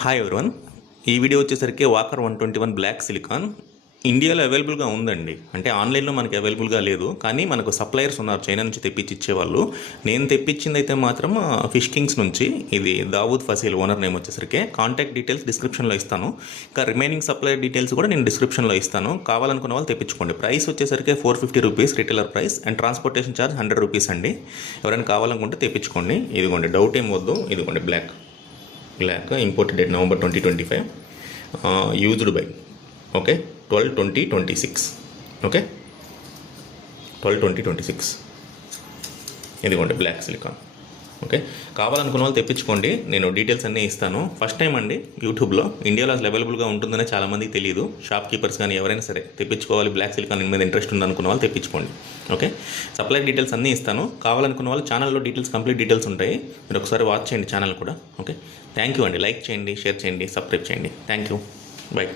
Hi everyone. ఈ video వచ్చేసరికి walker 121 black silicon ఇండియాలో అవైలబుల్గా ఉందండి. అంటే ఆన్లైన్లో మనకి అవైలబుల్గా లేదు, కానీ మనకు సప్లయర్స్ ఉన్నారు చైనా నుంచి తెప్పించి ఇచ్చేవాళ్ళు. నేను తెప్పించింది అయితే మాత్రం ఫిష్ కింగ్స్ నుంచి. ఇది దావూద్ ఫసీల్ ఓనర్ నేమ్ వచ్చేసరికి. కాంటాక్ట్ డీటెయిల్స్ డిస్క్రిప్షన్లో ఇస్తాను. ఇంకా రిమైనింగ్ సప్లయర్ డీటెయిల్స్ కూడా నేను డిస్క్రిప్షన్లో ఇస్తాను. కావాలనుకున్న వాళ్ళు తెప్పించుకోండి. ప్రైస్ వచ్చేసరికి 450 rupees retailer price and transportation charge 100 rupees అండి. ఎవరైనా కావాలనుకుంటే తెప్పించుకోండి. ఇదిగోండి, డౌట్ ఏం వద్దు. ఇదిగోండి black imported date November 2025, used by 12/20/26. 12/20/26. ఇదిగోండి బ్లాక్ సిలికాన్. కావాలనుకున్న వాళ్ళు తెప్పించుకోండి. నేను డీటెయిల్స్ అన్నీ ఇస్తాను. ఫస్ట్ టైం అండి యూట్యూబ్లో. ఇండియాలో అసలు అవైలబుల్గా ఉంటుందనే చాలామందికి తెలియదు. షాప్ కీపర్స్ కానీ ఎవరైనా సరే తెప్పించుకోవాలి, బ్లాక్ సిలికాన్ మీద ఇంట్రెస్ట్ ఉందనుకున్న వాళ్ళు తెప్పించుకోండి. సప్లై డీటెయిల్స్ అన్నీ ఇస్తాను. కావాలనుకున్న వాళ్ళు ఛానల్లో కంప్లీట్ డీటెయిల్స్ ఉంటాయి. మీరు ఒకసారి వాచ్ చేయండి ఛానల్ కూడా. థ్యాంక్ యూ అండి. లైక్ చేయండి, షేర్ చేయండి, సబ్స్క్రైబ్ చేయండి. Thank you. బై.